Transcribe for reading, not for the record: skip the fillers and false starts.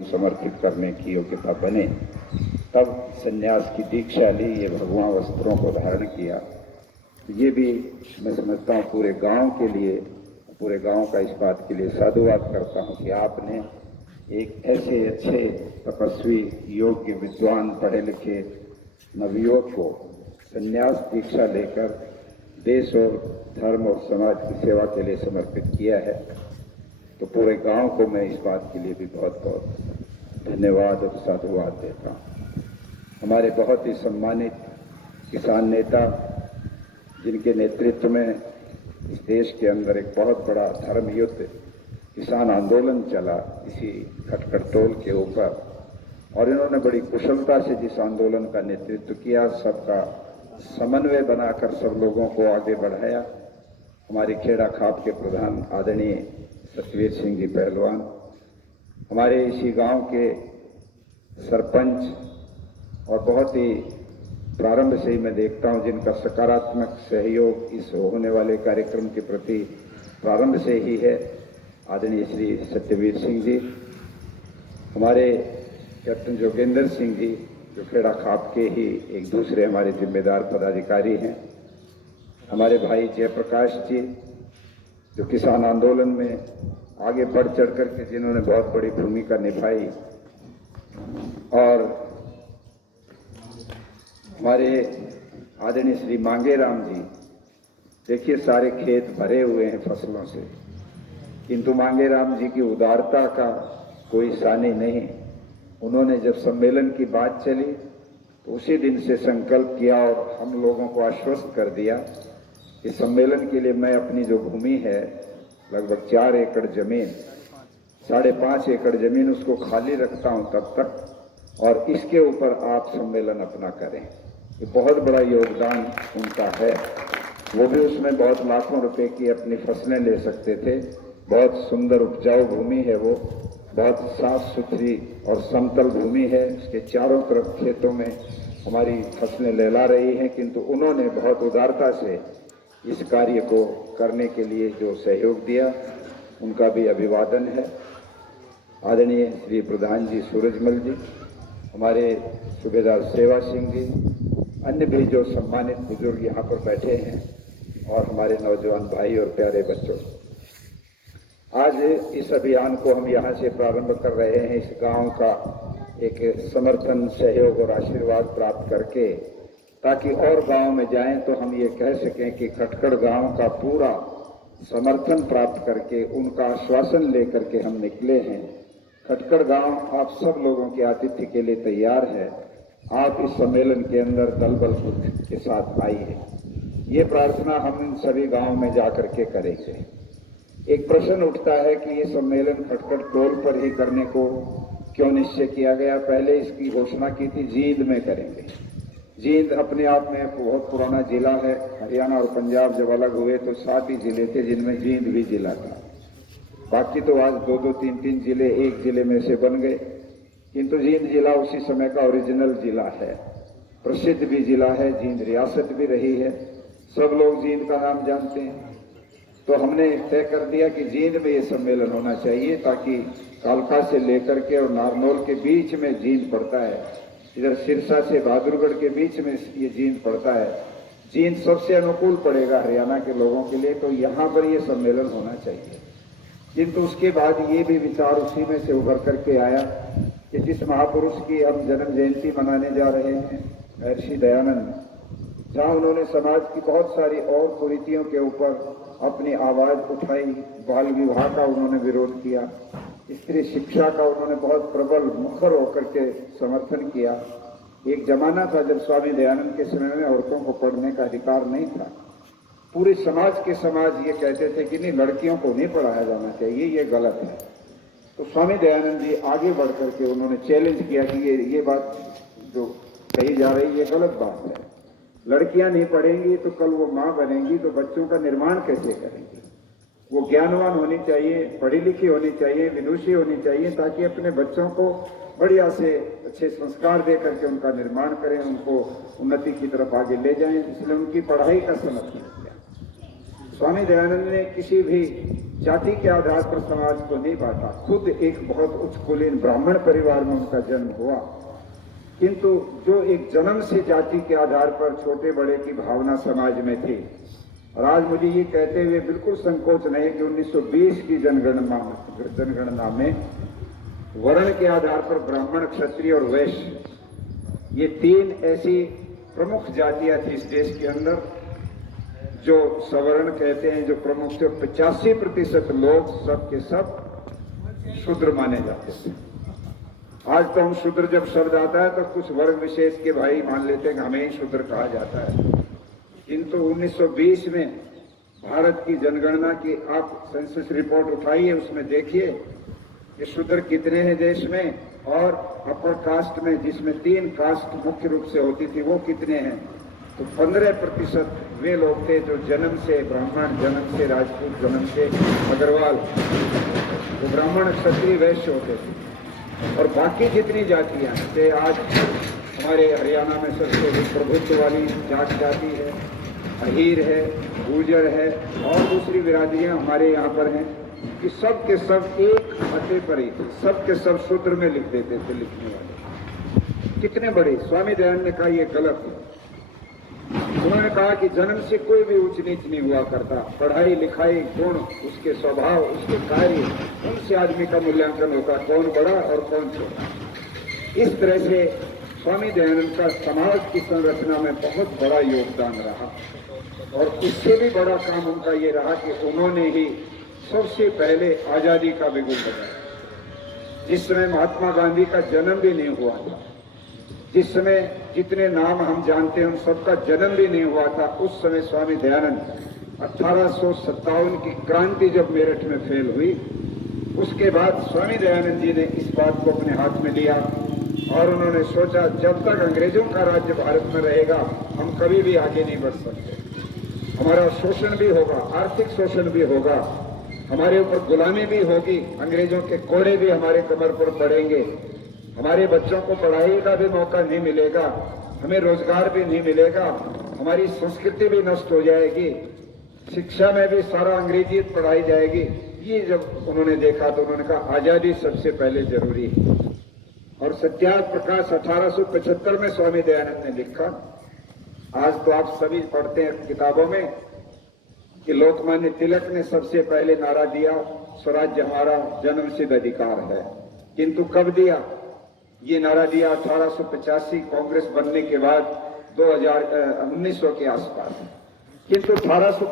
समर्पित करने की योग्यता बने, तब संन्यास की दीक्षा ली, ये भगवा वस्त्रों को धारण किया। ये भी मैं समझता हूँ पूरे गांव के लिए, पूरे गांव का इस बात के लिए साधुवाद करता हूँ कि आपने एक ऐसे अच्छे तपस्वी, योग्य, विद्वान, पढ़े लिखे नवयुवक को संन्यास दीक्षा लेकर देश और धर्म और समाज की सेवा के लिए समर्पित किया है। तो पूरे गांव को मैं इस बात के लिए भी बहुत बहुत धन्यवाद और साधुवाद देता हूँ। हमारे बहुत ही सम्मानित किसान नेता, जिनके नेतृत्व में इस देश के अंदर एक बहुत बड़ा धर्म युद्ध, किसान आंदोलन चला इसी खटखड़ टोल के ऊपर, और इन्होंने बड़ी कुशलता से जिस आंदोलन का नेतृत्व किया, सबका समन्वय बनाकर सब लोगों को आगे बढ़ाया। हमारे खेड़ा खाप के प्रधान आदरणीय सतवीर सिंह जी पहलवान, हमारे इसी गांव के सरपंच, और बहुत ही प्रारंभ से ही मैं देखता हूं जिनका सकारात्मक सहयोग इस होने वाले कार्यक्रम के प्रति प्रारंभ से ही है, आदरणीय श्री सत्यवीर सिंह जी, हमारे कैप्टन जोगेंद्र सिंह जी, जो खेड़ा खाप के ही एक दूसरे हमारे जिम्मेदार पदाधिकारी हैं, हमारे भाई जयप्रकाश जी, जो किसान आंदोलन में आगे बढ़ चढ़ करके जिन्होंने बहुत बड़ी भूमिका निभाई, और हमारे आदरणीय श्री मांगे राम जी, देखिए सारे खेत भरे हुए हैं फसलों से, किंतु मांगे राम जी की उदारता का कोई सानी नहीं। उन्होंने जब सम्मेलन की बात चली तो उसी दिन से संकल्प किया और हम लोगों को आश्वस्त कर दिया कि सम्मेलन के लिए मैं अपनी जो भूमि है, लगभग 4 एकड़ जमीन, 5.5 एकड़ जमीन उसको खाली रखता हूं तब तक, और इसके ऊपर आप सम्मेलन अपना करें। ये बहुत बड़ा योगदान उनका है। वो भी उसमें बहुत लाखों रुपए की अपनी फसलें ले सकते थे। बहुत सुंदर उपजाऊ भूमि है वो, बहुत साफ सुथरी और समतल भूमि है। इसके चारों तरफ खेतों में हमारी फसलें लहला रही हैं, किंतु उन्होंने बहुत उदारता से इस कार्य को करने के लिए जो सहयोग दिया, उनका भी अभिवादन है। आदरणीय श्री प्रधान जी सूरजमल जी, हमारे सूबेदार सेवा सिंह जी, अन्य भी जो सम्मानित बुजुर्ग यहाँ पर बैठे हैं, और हमारे नौजवान भाई और प्यारे बच्चों, आज इस अभियान को हम यहाँ से प्रारंभ कर रहे हैं, इस गांव का एक समर्थन, सहयोग और आशीर्वाद प्राप्त करके, ताकि और गांव में जाएं तो हम ये कह सकें कि खटखड़ गांव का पूरा समर्थन प्राप्त करके, उनका आश्वासन लेकर के हम निकले हैं। खटखड़ गांव आप सब लोगों के आतिथ्य के लिए तैयार है। आप इस सम्मेलन के अंदर दल बल के साथ आइए। ये प्रार्थना हम इन सभी गांव में जाकर के करेंगे। एक प्रश्न उठता है कि ये सम्मेलन खटखड़ टोल पर ही करने को क्यों निश्चय किया गया। पहले इसकी घोषणा की थी जींद में करेंगे। जींद अपने आप में बहुत पुराना जिला है। हरियाणा और पंजाब जब अलग हुए तो 7 ही जिले थे, जिनमें जींद भी जिला था। बाकी तो आज 2-2, 3-3 जिले एक जिले में से बन गए, किंतु जींद जिला उसी समय का ओरिजिनल जिला है, प्रसिद्ध भी जिला है, जींद रियासत भी रही है, सब लोग जींद का नाम जानते हैं। तो हमने तय कर दिया कि जींद में ये सम्मेलन होना चाहिए, ताकि कालका से लेकर के और नारनौल के बीच में जींद पड़ता है, इधर सिरसा से बहादुरगढ़ के बीच में ये जींद पड़ता है। जींद सबसे अनुकूल पड़ेगा हरियाणा के लोगों के लिए, तो यहाँ पर ये सम्मेलन होना चाहिए। किंतु उसके बाद ये भी विचार उसी में से उभर करके आया कि जिस महापुरुष की हम जन्म जयंती मनाने जा रहे हैं, महर्षि दयानंद, जहाँ उन्होंने समाज की बहुत सारी और कुरीतियों के ऊपर अपनी आवाज उठाई, बाल विवाह का उन्होंने विरोध किया, स्त्री शिक्षा का उन्होंने बहुत प्रबल मुखर होकर के समर्थन किया। एक जमाना था जब स्वामी दयानंद के समय में औरतों को पढ़ने का अधिकार नहीं था। पूरे समाज के समाज ये कहते थे कि नहीं, लड़कियों को नहीं पढ़ाया जाना चाहिए, ये गलत है। तो स्वामी दयानंद जी आगे बढ़ करके उन्होंने चैलेंज किया कि ये बात जो कही जा रही है ये गलत बात है। लड़कियां नहीं पढ़ेंगी तो कल वो माँ बनेंगी तो बच्चों का निर्माण कैसे करेंगी। वो ज्ञानवान होनी चाहिए, पढ़ी लिखी होनी चाहिए, विदुषी होनी चाहिए, ताकि अपने बच्चों को बढ़िया से अच्छे संस्कार दे करके उनका निर्माण करें, उनको उन्नति की तरफ आगे ले जाएं। इसलिए उनकी पढ़ाई का समर्थन किया। स्वामी दयानंद ने किसी भी जाति के आधार पर समाज को नहीं बांटा। खुद एक बहुत उच्च कुलीन ब्राह्मण परिवार में उनका जन्म हुआ, किंतु जो एक जन्म से जाति के आधार पर छोटे बड़े की भावना समाज में थी। और आज मुझे ये कहते हुए बिल्कुल संकोच नहीं कि 1920 की जनगणना में वर्ण के आधार पर ब्राह्मण, क्षत्रिय और वैश्य, ये तीन ऐसी प्रमुख जातियां थी इस देश के अंदर जो सवर्ण कहते हैं, जो प्रमुख थे। 85% लोग सब के सब शूद्र माने जाते थे। आज तो हम शूद्र जब शब्द आता है तो कुछ वर्ग विशेष के भाई मान लेते हैं कि हमें ही शूद्र कहा जाता है, किंतु 1920 में भारत की जनगणना की आप सेंसस रिपोर्ट उठाइए, उसमें देखिए कि शूद्र कितने हैं देश में, और अपर कास्ट में, जिसमें 3 कास्ट मुख्य रूप से होती थी, वो कितने हैं। तो 15% वे लोग थे जो जन्म से ब्राह्मण, जन्म से राजपूत, जन्म से अग्रवाल, वो ब्राह्मण, क्षत्रिय, वैश्य होते थे। और बाकी जितनी जातियां थे, आज हमारे हरियाणा में सबसे प्रभुत्व वाली जाति है, अहीर है, गुर्जर है, और दूसरी बिरादरियां हमारे यहाँ पर हैं, कि सब के सब एक खाते पर ही थे, सब के सब सूत्र में लिख देते थे लिखने वाले। कितने बड़े स्वामी दयानंद ने कहा ये गलत है। उन्होंने कहा कि जन्म से कोई भी ऊंच नीच नहीं हुआ करता, पढ़ाई लिखाई, गुण, उसके स्वभाव, उसके कार्य, उनसे आदमी का मूल्यांकन होता, कौन बड़ा और कौन छोटा। इस तरह से स्वामी दयानंद का समाज की संरचना में बहुत बड़ा योगदान रहा, और इससे भी बड़ा काम उनका ये रहा कि उन्होंने ही सबसे पहले आजादी का बिगुल बजाया। जिस समय महात्मा गांधी का जन्म भी नहीं हुआ था, जिस समय जितने नाम हम जानते हैं उन सबका जन्म भी नहीं हुआ था, उस समय स्वामी दयानंद 1857 की क्रांति जब मेरठ में फेल हुई, उसके बाद स्वामी दयानंद जी ने इस बात को अपने हाथ में लिया और उन्होंने सोचा जब तक अंग्रेजों का राज्य भारत में रहेगा हम कभी भी आगे नहीं बढ़ सकते। हमारा शोषण भी होगा, आर्थिक शोषण भी होगा, हमारे ऊपर गुलामी भी होगी, अंग्रेजों के कोड़े भी हमारे कमर पर पड़ेंगे, हमारे बच्चों को पढ़ाई का भी मौका नहीं मिलेगा, हमें रोजगार भी नहीं मिलेगा, हमारी संस्कृति भी नष्ट हो जाएगी, शिक्षा में भी सारा अंग्रेजी पढ़ाई जाएगी। ये जब उन्होंने देखा तो उन्होंने कहा आजादी सबसे पहले जरूरी है। और सत्याग्रह प्रकाश 1875 में स्वामी दयानंद ने लिखा। आज तो आप सभी पढ़ते हैं किताबों में कि लोकमान्य तिलक ने सबसे पहले नारा दिया स्वराज्य हमारा जन्मसिद्ध अधिकार है, किंतु कब दिया? ये नारा दिया 1885 कांग्रेस बनने के बाद 1900 के आसपास, किंतु 1850